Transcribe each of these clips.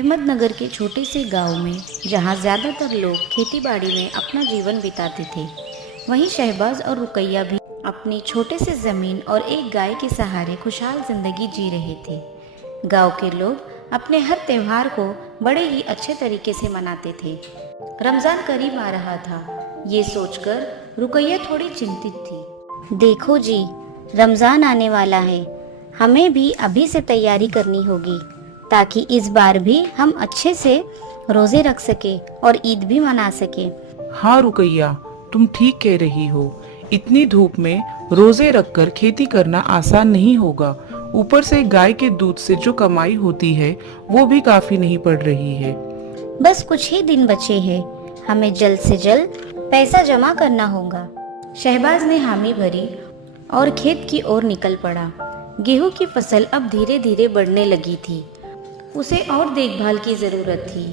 अहमदनगर के छोटे से गांव में जहां ज़्यादातर लोग खेतीबाड़ी में अपना जीवन बिताते थे, वहीं शहबाज और रुकैया भी अपनी छोटे से ज़मीन और एक गाय के सहारे खुशहाल ज़िंदगी जी रहे थे। गांव के लोग अपने हर त्यौहार को बड़े ही अच्छे तरीके से मनाते थे। रमज़ान करीब आ रहा था, ये सोचकर रुकैया थोड़ी चिंतित थी। देखो जी, रमज़ान आने वाला है, हमें भी अभी से तैयारी करनी होगी ताकि इस बार भी हम अच्छे से रोजे रख सके और ईद भी मना सके। हाँ रुकैया, तुम ठीक कह रही हो। इतनी धूप में रोजे रखकर खेती करना आसान नहीं होगा। ऊपर से गाय के दूध से जो कमाई होती है वो भी काफी नहीं पड़ रही है। बस कुछ ही दिन बचे हैं, हमें जल्द से जल्द पैसा जमा करना होगा। शहबाज ने हामी भरी और खेत की ओर निकल पड़ा। गेहूं की फसल अब धीरे धीरे बढ़ने लगी थी, उसे और देखभाल की ज़रूरत थी।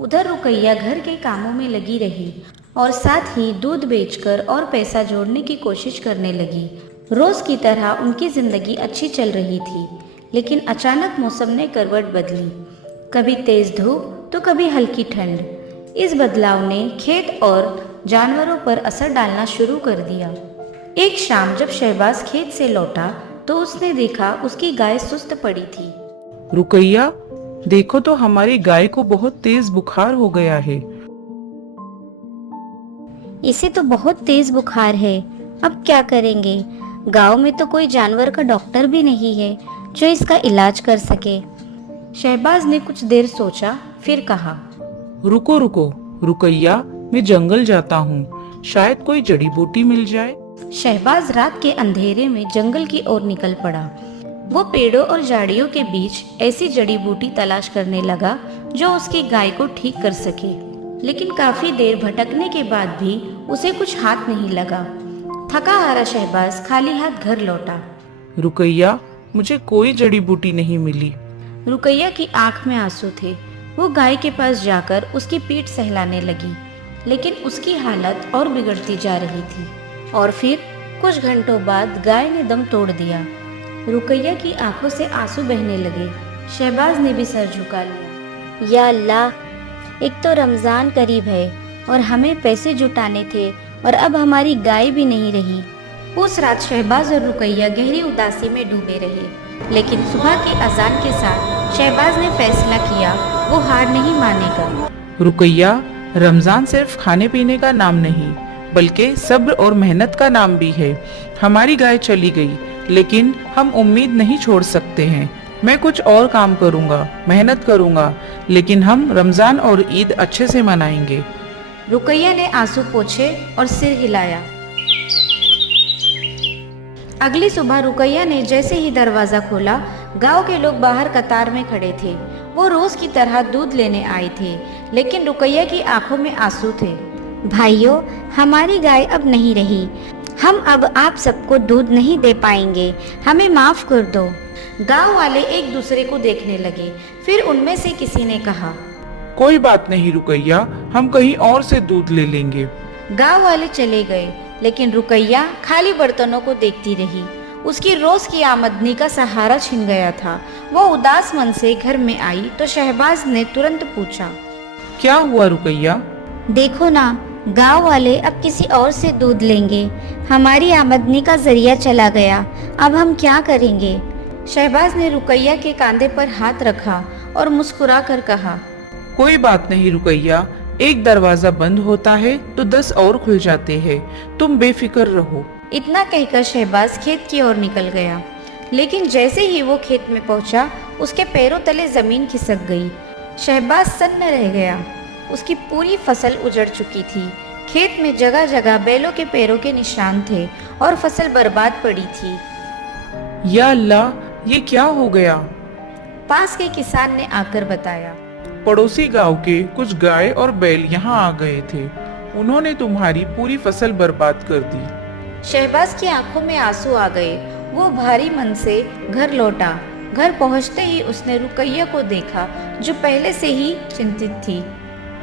उधर रुकैया घर के कामों में लगी रही और साथ ही दूध बेचकर और पैसा जोड़ने की कोशिश करने लगी। रोज़ की तरह उनकी ज़िंदगी अच्छी चल रही थी, लेकिन अचानक मौसम ने करवट बदली। कभी तेज़ धूप तो कभी हल्की ठंड। इस बदलाव ने खेत और जानवरों पर असर डालना शुरू कर दिया। एक शाम जब शहबाज खेत से लौटा तो उसने देखा उसकी गाय सुस्त पड़ी थी। रुकैया, देखो तो हमारी गाय को बहुत तेज बुखार हो गया है। इसे तो बहुत तेज बुखार है, अब क्या करेंगे? गांव में तो कोई जानवर का डॉक्टर भी नहीं है जो इसका इलाज कर सके। शहबाज ने कुछ देर सोचा, फिर कहा, रुको रुको रुकैया, मैं जंगल जाता हूँ, शायद कोई जड़ी बूटी मिल जाए। शहबाज रात के अंधेरे में जंगल की ओर निकल पड़ा। वो पेड़ों और झाड़ियों के बीच ऐसी जड़ी बूटी तलाश करने लगा जो उसकी गाय को ठीक कर सके, लेकिन काफी देर भटकने के बाद भी उसे कुछ हाथ नहीं लगा। थका हारा शहबाज खाली हाथ घर लौटा। रुकैया, मुझे कोई जड़ी बूटी नहीं मिली। रुकैया की आंख में आंसू थे। वो गाय के पास जाकर उसकी पीठ सहलाने लगी, लेकिन उसकी हालत और बिगड़ती जा रही थी। और फिर कुछ घंटों बाद गाय ने दम तोड़ दिया। रुकैया की आंखों से आंसू बहने लगे। शहबाज ने भी सर झुका लिया। या अल्लाह, एक तो रमज़ान करीब है और हमें पैसे जुटाने थे और अब हमारी गाय भी नहीं रही। उस रात शहबाज और रुकैया गहरी उदासी में डूबे रहे, लेकिन सुबह की अजान के साथ शहबाज ने फैसला किया वो हार नहीं मानेगा। रुकैया, रमजान सिर्फ खाने पीने का नाम नहीं बल्कि सब्र और मेहनत का नाम भी है। हमारी गाय चली गई, लेकिन हम उम्मीद नहीं छोड़ सकते हैं। मैं कुछ और काम करूंगा, मेहनत करूंगा, लेकिन हम रमजान और ईद अच्छे से मनाएंगे। रुकैया ने आंसू पोंछे और सिर हिलाया। अगली सुबह रुकैया ने जैसे ही दरवाजा खोला, गांव के लोग बाहर कतार में खड़े थे। वो रोज की तरह दूध लेने आए थे, लेकिन रुकैया की आंखों में आंसू थे। भाइयों, हमारी गाय अब नहीं रही, हम अब आप सबको दूध नहीं दे पाएंगे, हमें माफ कर दो। गांव वाले एक दूसरे को देखने लगे। फिर उनमें से किसी ने कहा, कोई बात नहीं रुकैया, हम कहीं और से दूध ले लेंगे। गांव वाले चले गए, लेकिन रुकैया खाली बर्तनों को देखती रही। उसकी रोज की आमदनी का सहारा छिन गया था। वो उदास मन से घर में आई तो शहबाज ने तुरंत पूछा, क्या हुआ रुकैया? देखो ना, गांव वाले अब किसी और से दूध लेंगे, हमारी आमदनी का जरिया चला गया, अब हम क्या करेंगे? शहबाज ने रुकैया के कंधे पर हाथ रखा और मुस्कुरा कर कहा, कोई बात नहीं रुकैया, एक दरवाजा बंद होता है तो 10 और खुल जाते हैं, तुम बेफिक्र रहो। इतना कहकर शहबाज खेत की ओर निकल गया, लेकिन जैसे ही वो खेत में पहुंचा, उसके पैरों तले जमीन खिसक गई। शहबाज सन्न रह गया। उसकी पूरी फसल उजड़ चुकी थी। खेत में जगह जगह बैलों के पैरों के निशान थे और फसल बर्बाद पड़ी थी। या अल्लाह, ये क्या हो गया? पास के किसान ने आकर बताया, पड़ोसी गांव के कुछ गाय और बैल यहाँ आ गए थे, उन्होंने तुम्हारी पूरी फसल बर्बाद कर दी। शहबाज की आंखों में आंसू आ गए। वो भारी मन से घर लौटा। घर पहुंचते ही उसने रुकैया को देखा, जो पहले से ही चिंतित थी।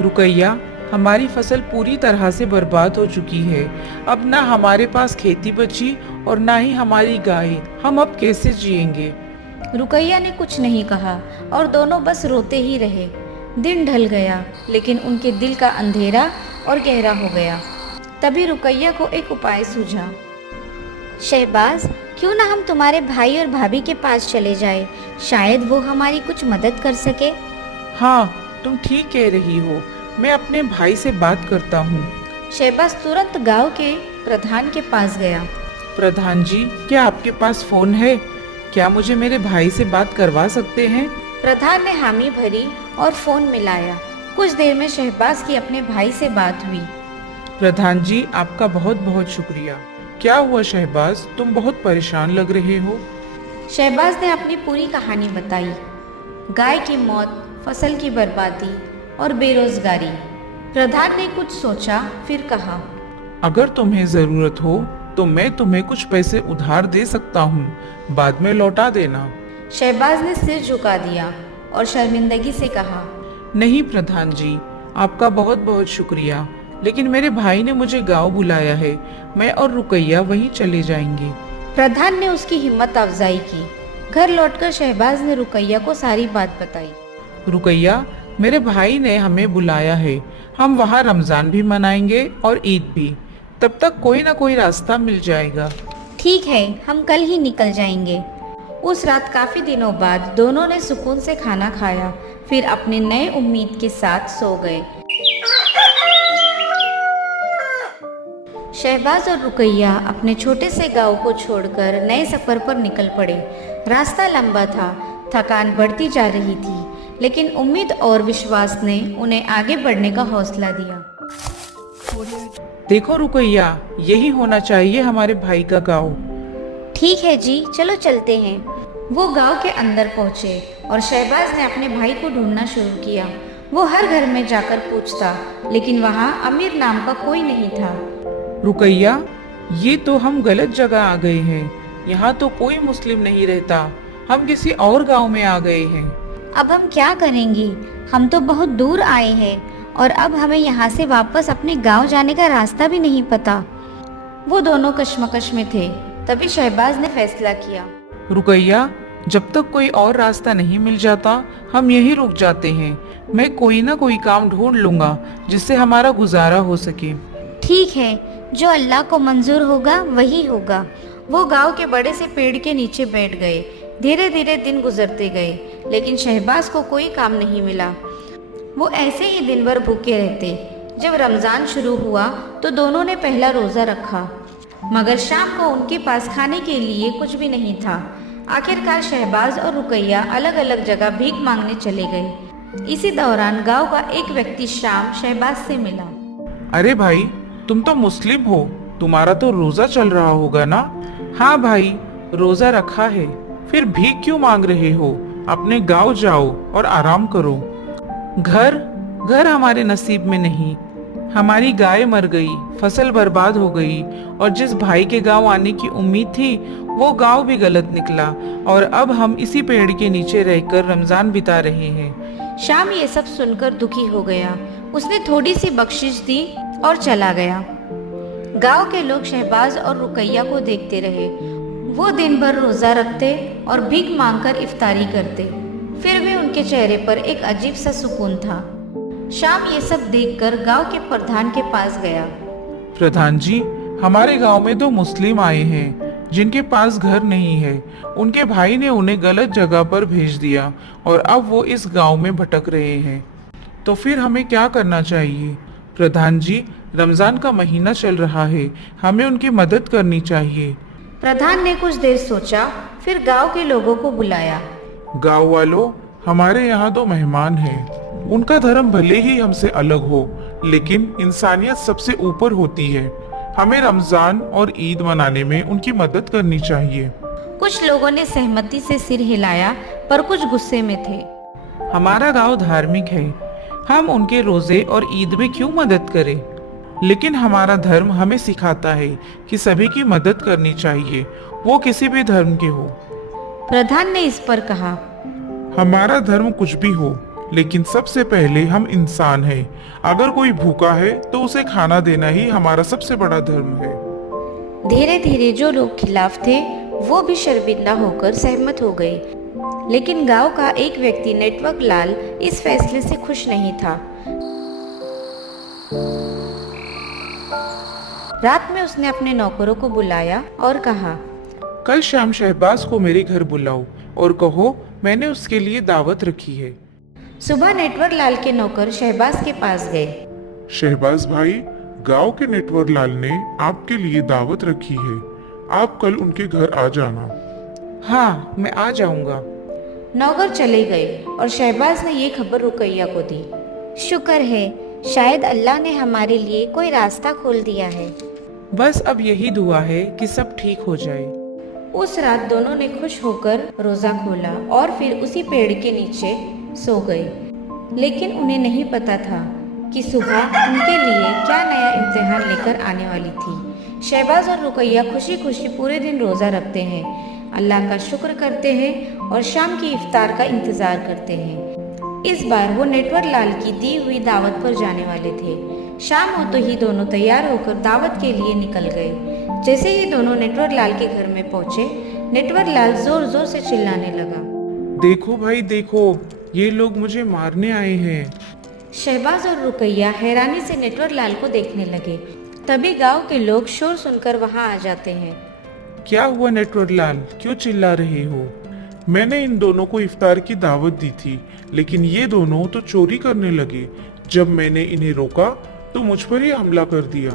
रुकैया, हमारी फसल पूरी तरह से बर्बाद हो चुकी है। अब ना हमारे पास खेती बची और ना ही हमारी गाय, हम अब कैसे जिएंगे? रुकैया ने कुछ नहीं कहा और दोनों बस रोते ही रहे। दिन ढल गया, लेकिन उनके दिल का अंधेरा और गहरा हो गया। तभी रुकैया को एक उपाय सूझा। शहबाज, क्यों ना हम तुम्हारे भाई और भाभी के पास चले जाए, शायद वो हमारी कुछ मदद कर सके। हाँ, तुम ठीक कह रही हो, मैं अपने भाई से बात करता हूँ। शहबाज तुरंत गांव के प्रधान के पास गया। प्रधान जी, क्या आपके पास फोन है? क्या मुझे मेरे भाई से बात करवा सकते हैं? प्रधान ने हामी भरी और फोन मिलाया। कुछ देर में शहबाज की अपने भाई से बात हुई। प्रधान जी, आपका बहुत बहुत शुक्रिया। क्या हुआ शहबाज, तुम बहुत परेशान लग रहे हो? शहबाज ने अपनी पूरी कहानी बताई। गाय की मौत, फसल की बर्बादी और बेरोजगारी। प्रधान ने कुछ सोचा, फिर कहा, अगर तुम्हें जरूरत हो तो मैं तुम्हें कुछ पैसे उधार दे सकता हूँ, बाद में लौटा देना। शहबाज ने सिर झुका दिया और शर्मिंदगी से कहा, नहीं प्रधान जी, आपका बहुत बहुत शुक्रिया, लेकिन मेरे भाई ने मुझे गांव बुलाया है, मैं और रुकैया वहीं चले जाएंगे। प्रधान ने उसकी हिम्मत अफजाई की। घर लौटकर शहबाज ने रुकैया को सारी बात बताई। रुकैया, मेरे भाई ने हमें बुलाया है, हम वहाँ रमजान भी मनाएंगे और ईद भी, तब तक कोई ना कोई रास्ता मिल जाएगा। ठीक है, हम कल ही निकल जाएंगे। उस रात काफी दिनों बाद दोनों ने सुकून से खाना खाया, फिर अपने नए उम्मीद के साथ सो गए। शहबाज और रुकैया अपने छोटे से गांव को छोड़कर नए सफर पर निकल पड़े। रास्ता लंबा था, थकान बढ़ती जा रही थी, लेकिन उम्मीद और विश्वास ने उन्हें आगे बढ़ने का हौसला दिया। देखो रुकैया, यही होना चाहिए हमारे भाई का गांव। ठीक है जी, चलो चलते हैं। वो गांव के अंदर पहुंचे और शहबाज ने अपने भाई को ढूंढना शुरू किया। वो हर घर में जाकर पूछता, लेकिन वहाँ अमीर नाम का कोई नहीं था। रुकैया, ये तो हम गलत जगह आ गए हैं, यहाँ तो कोई मुस्लिम नहीं रहता, हम किसी और गांव में आ गए हैं। अब हम क्या करेंगे? हम तो बहुत दूर आए हैं और अब हमें यहाँ से वापस अपने गांव जाने का रास्ता भी नहीं पता। वो दोनों कश्मकश में थे। तभी शहबाज ने फैसला किया, रुकैया, जब तक कोई और रास्ता नहीं मिल जाता हम यहीं रुक जाते हैं। मैं कोई ना कोई काम ढूंढ लूंगा जिससे हमारा गुजारा हो सके। ठीक है, जो अल्लाह को मंजूर होगा वही होगा। वो गांव के बड़े से पेड़ के नीचे बैठ गए। धीरे धीरे दिन गुजरते गए, लेकिन शहबाज को कोई काम नहीं मिला। वो ऐसे ही दिन भर भूखे रहते। जब रमजान शुरू हुआ तो दोनों ने पहला रोजा रखा, मगर शाम को उनके पास खाने के लिए कुछ भी नहीं था। आखिरकार शहबाज और रुकैया अलग अलग जगह भीख मांगने चले गए। इसी दौरान गांव का एक व्यक्ति शाम शहबाज से मिला। अरे भाई, तुम तो मुस्लिम हो, तुम्हारा तो रोजा चल रहा होगा ना? हाँ भाई, रोजा रखा है। फिर भीख क्यों मांग रहे हो? अपने गांव जाओ और आराम करो। घर हमारे नसीब में नहीं। हमारी गाय मर गई, फसल बर्बाद हो गई और जिस भाई के गांव आने की उम्मीद थी वो गांव भी गलत निकला और अब हम इसी पेड़ के नीचे रहकर रमजान बिता रहे हैं। शाम ये सब सुनकर दुखी हो गया। उसने थोड़ी सी बख्शिश दी और चला गया। गांव के लोग शहबाज और रुकैया को देखते रहे। वो दिन भर रोजा रखते और भीख मांगकर इफ्तारी करते, फिर भी उनके चेहरे पर एक अजीब सा सुकून था। शाम ये सब देखकर गांव के प्रधान के पास गया। प्रधान जी, हमारे गांव में 2 मुस्लिम आए हैं जिनके पास घर नहीं है। उनके भाई ने उन्हें गलत जगह पर भेज दिया और अब वो इस गांव में भटक रहे हैं। तो फिर हमें क्या करना चाहिए? प्रधान जी, रमजान का महीना चल रहा है, हमें उनकी मदद करनी चाहिए। प्रधान ने कुछ देर सोचा, फिर गांव के लोगों को बुलाया। गांव वालों, हमारे यहाँ 2 मेहमान हैं। उनका धर्म भले ही हमसे अलग हो, लेकिन इंसानियत सबसे ऊपर होती है। हमें रमजान और ईद मनाने में उनकी मदद करनी चाहिए। कुछ लोगों ने सहमति से सिर हिलाया, पर कुछ गुस्से में थे। हमारा गांव धार्मिक है, हम उनके रोजे और ईद में क्यों मदद करें? लेकिन हमारा धर्म हमें सिखाता है कि सभी की मदद करनी चाहिए, वो किसी भी धर्म के हो। प्रधान ने इस पर कहा, हमारा धर्म कुछ भी हो, लेकिन सबसे पहले हम इंसान हैं। अगर कोई भूखा है तो उसे खाना देना ही हमारा सबसे बड़ा धर्म है। धीरे धीरे जो लोग खिलाफ थे वो भी शर्मिंदा होकर सहमत हो गए। लेकिन गांव का एक व्यक्ति नेटवर्क लाल इस फैसले से खुश नहीं था। रात में उसने अपने नौकरों को बुलाया और कहा, कल शाम शहबाज को मेरे घर बुलाओ और कहो मैंने उसके लिए दावत रखी है। सुबह नेटवर्क लाल के नौकर शहबाज के पास गए। शहबाज भाई, गांव के नेटवर लाल ने आपके लिए दावत रखी है, आप कल उनके घर आ जाना। हाँ, मैं आ जाऊंगा। नौकर चले गए और शहबाज ने ये खबर रुकैया को दी। शुक्र है, शायद अल्लाह ने हमारे लिए कोई रास्ता खोल दिया है। बस अब यही दुआ है कि सब ठीक हो जाए। उस रात दोनों ने खुश होकर रोजा खोला और फिर उसी पेड़ के नीचे सो गए। लेकिन उन्हें नहीं पता था कि सुबह उनके लिए क्या नया इम्तिहान लेकर आने वाली थी। शहबाज और रुकैया खुशी खुशी पूरे दिन रोजा रखते हैं, अल्लाह का शुक्र करते हैं और शाम की इफ्तार का इंतजार करते हैं। इस बार वो नेटवर लाल की दी हुई दावत पर जाने वाले थे। शाम होते ही दोनों तैयार होकर दावत के लिए निकल गए। जैसे ही दोनों नेटवर लाल के घर में पहुंचे, नेटवर लाल जोर जोर से चिल्लाने लगा, देखो भाई देखो, ये लोग मुझे मारने आए हैं। शहबाज और रुकैया हैरानी से नेटवर लाल को देखने लगे। तभी गांव के लोग शोर सुनकर वहां आ जाते हैं। क्या हुआ नेटवर लाल, क्यों चिल्ला रहे हो? मैंने इन दोनों को इफ्तार की दावत दी थी, लेकिन ये दोनों तो चोरी करने लगे। जब मैंने इन्हें रोका तो मुझ पर ही हमला कर दिया।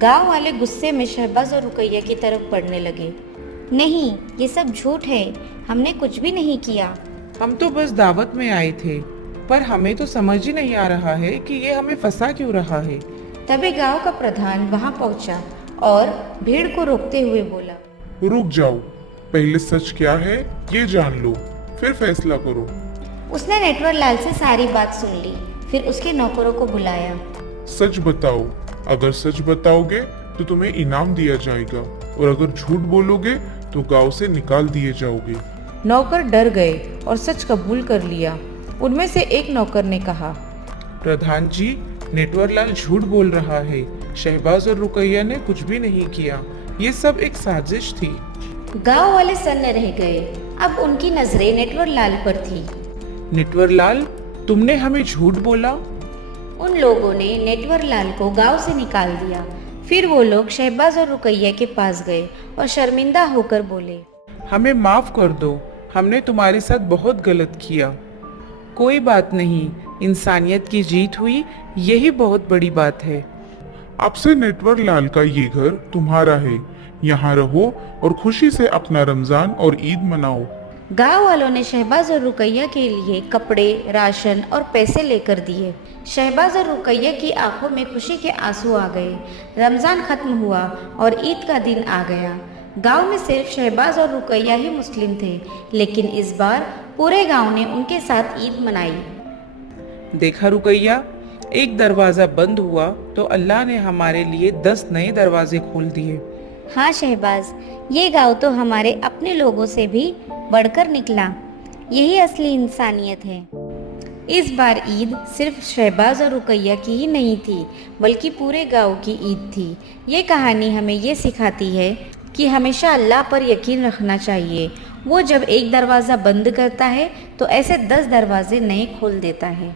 गांव वाले गुस्से में शहबाज और रुकैया की तरफ बढ़ने लगे। नहीं, ये सब झूठ है, हमने कुछ भी नहीं किया। हम तो बस दावत में आए थे, पर हमें तो समझ ही नहीं आ रहा है कि ये हमें फंसा क्यों रहा है। तभी गांव का प्रधान वहां पहुंचा और भीड़ को रोकते हुए बोला, रुक जाओ, पहले सच क्या है ये जान लो, फिर फैसला करो। उसने नेटवर लाल से सारी बात सुन ली। फिर उसके नौकरों को बुलाया। सच बताओ, अगर सच बताओगे तो तुम्हें इनाम दिया जाएगा, और अगर झूठ बोलोगे तो गांव से निकाल दिए जाओगे। नौकर डर गए और सच कबूल कर लिया। उनमें से एक नौकर ने कहा, प्रधान जी, नेटवर लाल झूठ बोल रहा है। शहबाज और रुकैया ने कुछ भी नहीं किया, ये सब एक साजिश थी। गांव वाले सन्न रह गए। अब उनकी नजरें नेटवर लाल पर थी। नेटवर लाल, तुमने हमें झूठ बोला। उन लोगों ने नेटवर लाल को गांव से निकाल दिया। फिर वो लोग शहबाज और रुकैया के पास गए और शर्मिंदा होकर बोले, हमें माफ कर दो, हमने तुम्हारे साथ बहुत गलत किया। कोई बात नहीं, इंसानियत की जीत हुई, यही बहुत बड़ी बात है। अब से नेटवर लाल का ये घर तुम्हारा है, यहाँ रहो और खुशी से अपना रमजान और ईद मनाओ। गांव वालों ने शहबाज और रुकैया के लिए कपड़े, राशन और पैसे लेकर दिए। शहबाज और रुकैया की आंखों में खुशी के आंसू आ गए। रमजान खत्म हुआ और ईद का दिन आ गया। गांव में सिर्फ शहबाज और रुकैया ही मुस्लिम थे, लेकिन इस बार पूरे गांव ने उनके साथ ईद मनाई। देखा रुकैया, एक दरवाजा बंद हुआ तो अल्लाह ने हमारे लिए 10 नए दरवाजे खोल दिए। हाँ शहबाज, ये गांव तो हमारे अपने लोगों से भी बढ़कर निकला। यही असली इंसानियत है। इस बार ईद सिर्फ शहबाज और रुकैया की ही नहीं थी, बल्कि पूरे गांव की ईद थी। ये कहानी हमें ये सिखाती है कि हमेशा अल्लाह पर यकीन रखना चाहिए। वो जब एक दरवाज़ा बंद करता है तो ऐसे 10 दरवाजे नए खोल देता है।